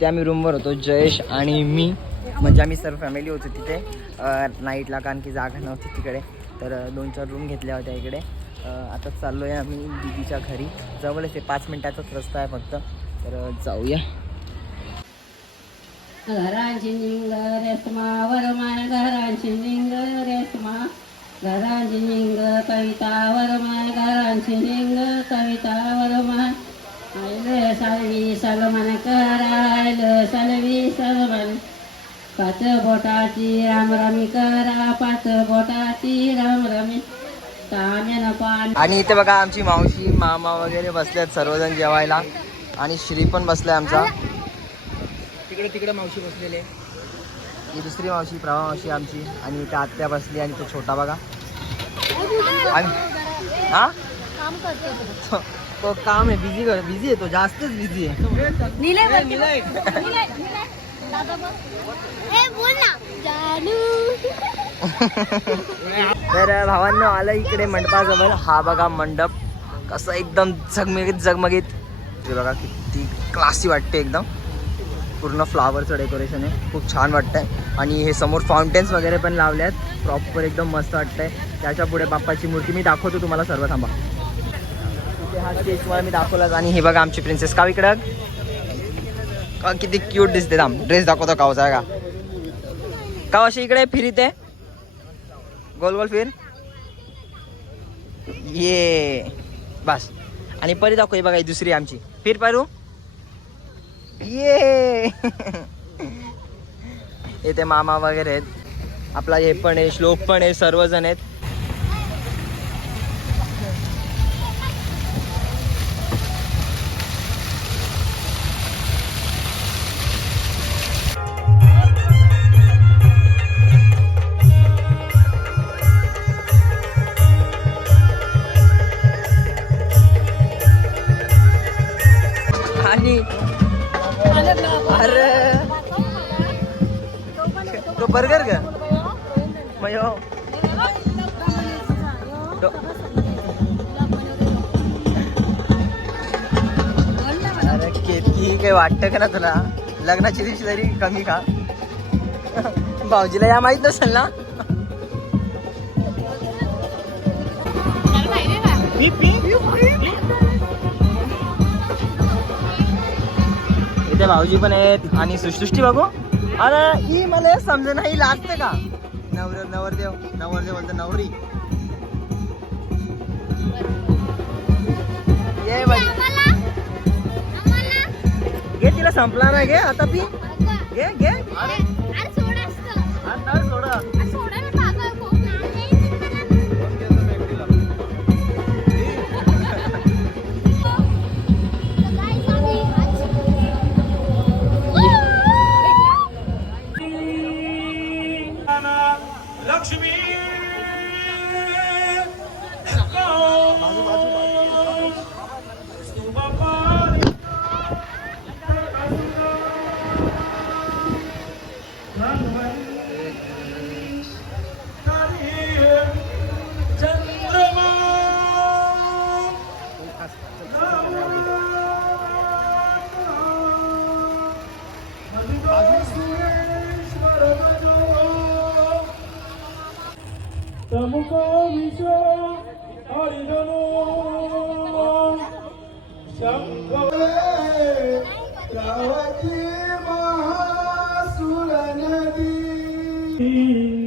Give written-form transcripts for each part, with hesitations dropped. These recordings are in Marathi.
तिथे आम्ही रूमवर होतो, जयेश आणि मी, म्हणजे आम्ही सर्व फॅमिली होतो तिथे नाईटला, कारण की जागा नव्हती तिकडे. तर 2-4 रूम घेतल्या होत्या इकडे. आता चाललो आहे आम्ही दीदीच्या घरी, जवळच आहे, 5 मिनिटाचाच रस्ता आहे फक्त. तर जाऊया. घरांची निंग रेशमा वरमाय, घरांची निंग रेशमा, घरांची निंग कविता वरमाय, घरांची निंग कविता वरमाय. आयल सालवी सलमान करायल सालवी सलमान, पाच बोटाची रामरामी करा, पाच बोटाची रामरामी. आणि इथे बघा आमची मावशी मामा वगैरे बसलेत सर्वजण जेवायला, आणि श्री पण बसलाय आमचा. तिकडे मावशी बसलेले, ही दुसरी मावशी प्रभा मावशी आमची, आणि इथे आत्या बसली, आणि तो छोटा बघा. हा तो काम आहे, बिझी आहे तो, जास्तच बिझी आहे. तर भावांनो आलं इकडे मंडपाजवळ. हा बघा मंडप कसा एकदम झगमगीत ते बघा, किती क्लासी वाटते एकदम. पूर्ण फ्लावरचं डेकोरेशन आहे, खूप छान वाटतंय. आणि हे समोर फाउंटेन्स वगैरे पण लावले आहेत, प्रॉपर एकदम मस्त वाटतंय. त्याच्या पुढे बाप्पाची मूर्ती मी दाखवतो तुम्हाला सर्व, थांबा. इथे हा स्टेज तुम्हाला मी दाखवलाच. आणि हे बघा आमची प्रिन्सेस काव इकडं, किती क्यूट दिसते. थांब ड्रेस दाखवतो कावचा का काव, अशी इकडे फिरते गोल गोल फिर, ये बस. आणि परी दाखव, हे बघा ही दुसरी आमची, फिर पारू, ये. इथे मामा वगैरे आहेत, आपला हे पण आहे, श्लोक पण आहे, सर्वजण आहेत. आणि अरे तो बर्गर का मयो, अरे किती काही वाटतं का ना तुला, लग्नाची दिवशी तरी कमी खा. भाऊजीला या माहित नसेल ना. इथे भाऊजी पण आहेत, आणि सृष्टी बघू. अरे ही मला समजा नाही लागते का, नवरदेव बोलतो नवरी. ये घे, तिला संपला ना, घे आता पी, घे. लक्ष्मी तमुको विश्व हरिधनो शंभवे रावती महासुर नदी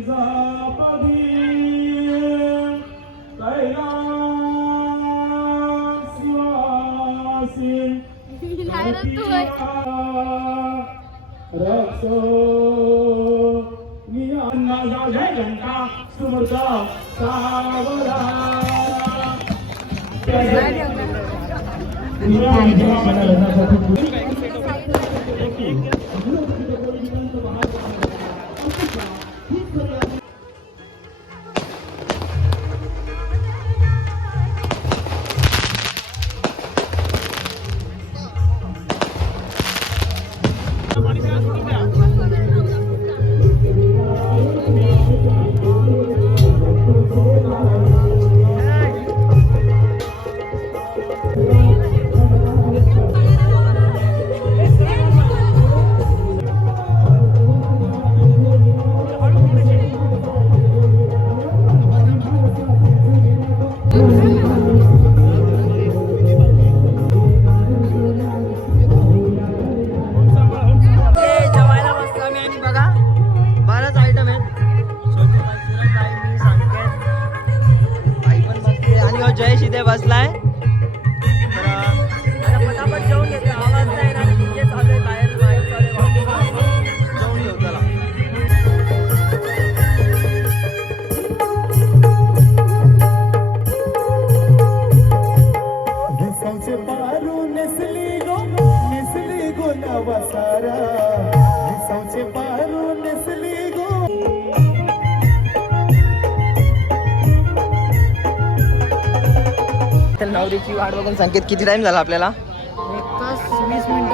जापदी कैलासवासी रक्षो जय जनता सुमृत सावरा. बसलाय. तर आता पटापट जेवून घेतो. आवाज नाही येणार. डीजे चालू आहे बाहेर चालू आहे. जेवून घेऊ चला. घसाचे पारू नेसली गो नवसारा घसाचे पारू नेसली गो. तर नवरीची वाट बघून संकेत किती टाइम झाला आपल्याला? 1 तास 20 मिनिटं.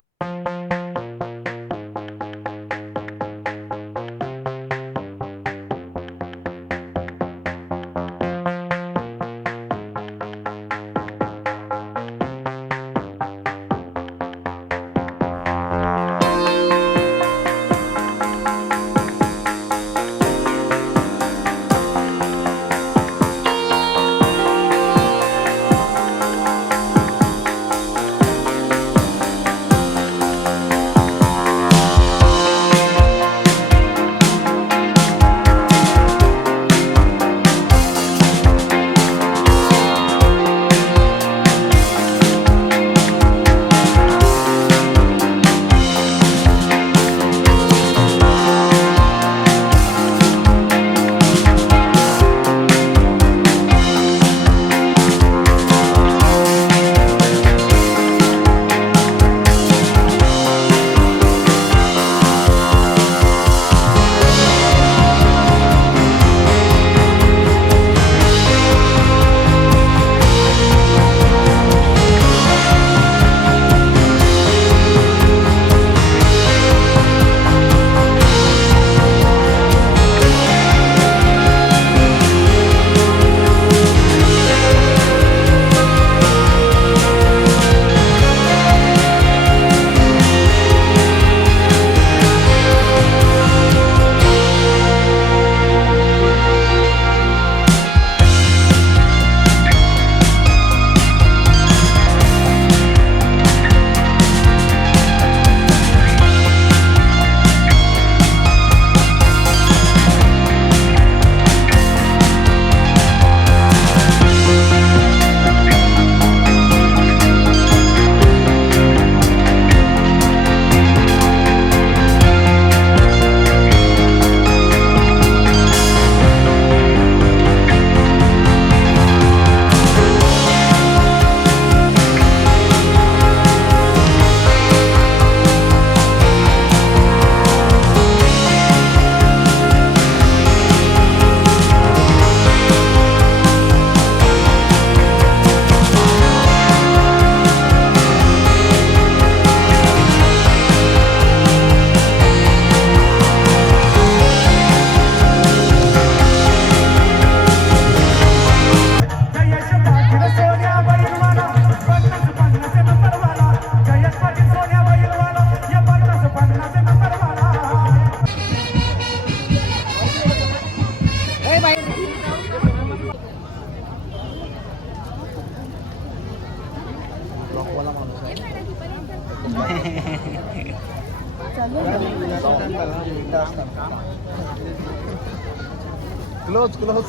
Close close.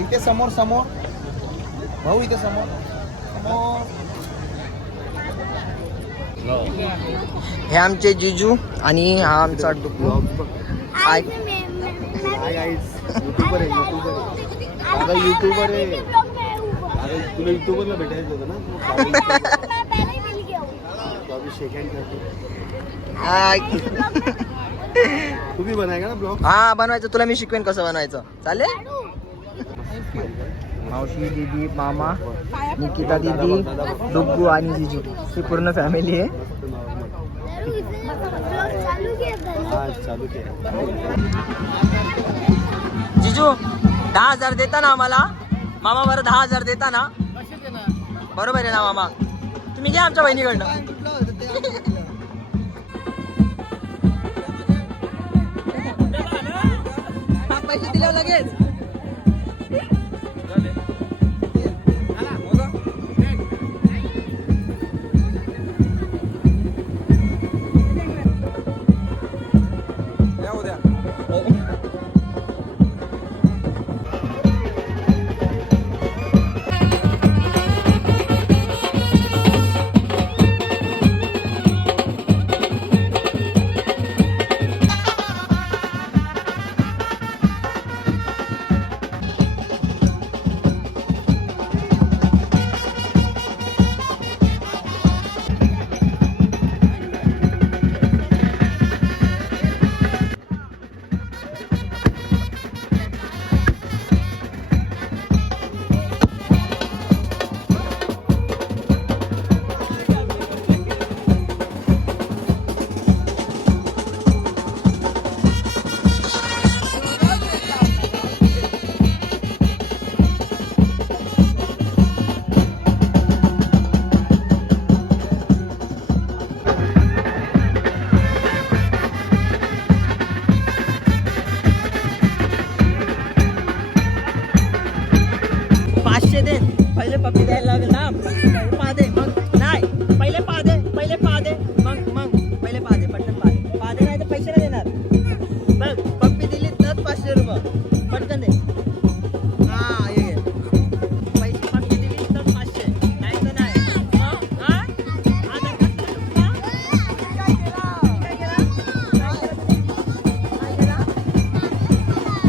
इथे समोर समोर भाऊ इथे समोर समोर. हे आमचे जिजू आणि हा आमचा डुकू. हाय युट्यूबर आहे युट्यूबर आहे. अरे तुला युट्यूबरला भेटायचं होतं ना. सेकंड हाय. तुम्ही बनायगा ना ब्लॉग. हा बनवायचं. तुला मी शिकवेन कसं बनवायचं. चालेल. मावशी दीदी मामा निकिता दीदी डुग्गू आणि जिजू ही पूर्ण फॅमिली आहे. चालू केलं. जिजू 10,000 देता ना आम्हाला. मामा बरं 10,000 देता ना. बरोबर आहे ना मामा. तुम्ही घ्या आमच्या बहिणीकडनं. पैसे दिल्या लगेच. पप्पी द्यायला लागेल ना. पादे मग नाही पहिले पादे मग पहिले पादे पटकन पादे नाही तर पैसे नाही देणार. बघ पप्पी दिली तर 500 रुपये पटकन दे. हा ये घे. पैसे पप्पी दिली तर 500 नाही तर नाही. मग, हा? आता कसं तुला? काय केला? काय केला?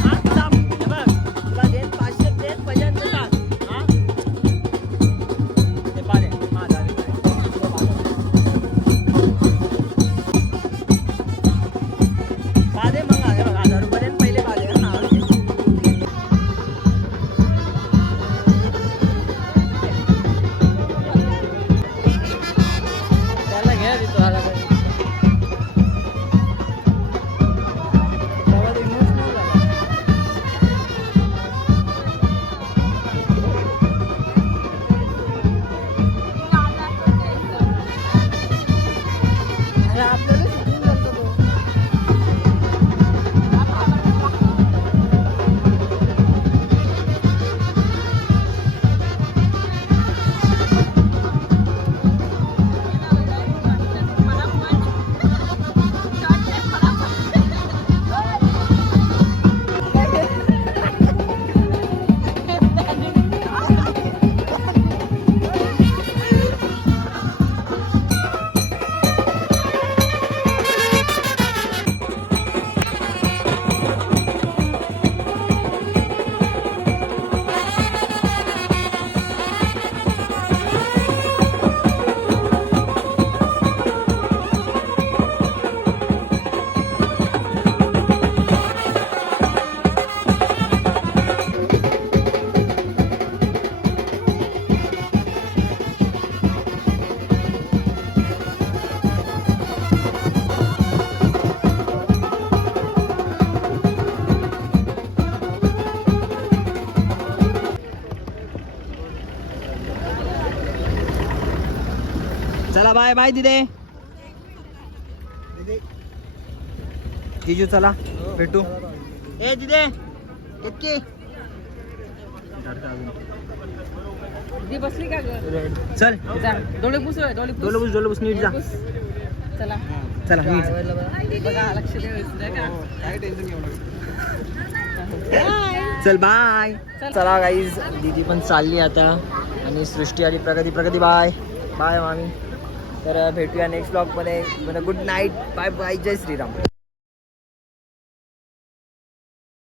हा थांब. हे बघ तुला देन 500 देन पर्यंत टाक. हा ते पादे माझा पादे मग आहे बघ 1000 रुपये देन पहिले पादे. हा त्याला घ्या तिथं आला काय तेव्हा ते इमोशनल झाला. अरे आपल्याला शिकून बोलतो तो. चला बाय बाय दिदे. जीजू चला भेटू. ए दिदे इतकी बसली का ग? चल डोळे पुस डोले पुस नीट जा. चला चला नीट जा. बघा लक्ष द्यायचं का? चल बाय. चला गाईज दीदी पण चालली आता आणि सृष्टी आली. प्रगती बाय बाय मामी. तर भेटूया नेक्स्ट ब्लॉगमध्ये. Good night bye bye. जय श्रीराम.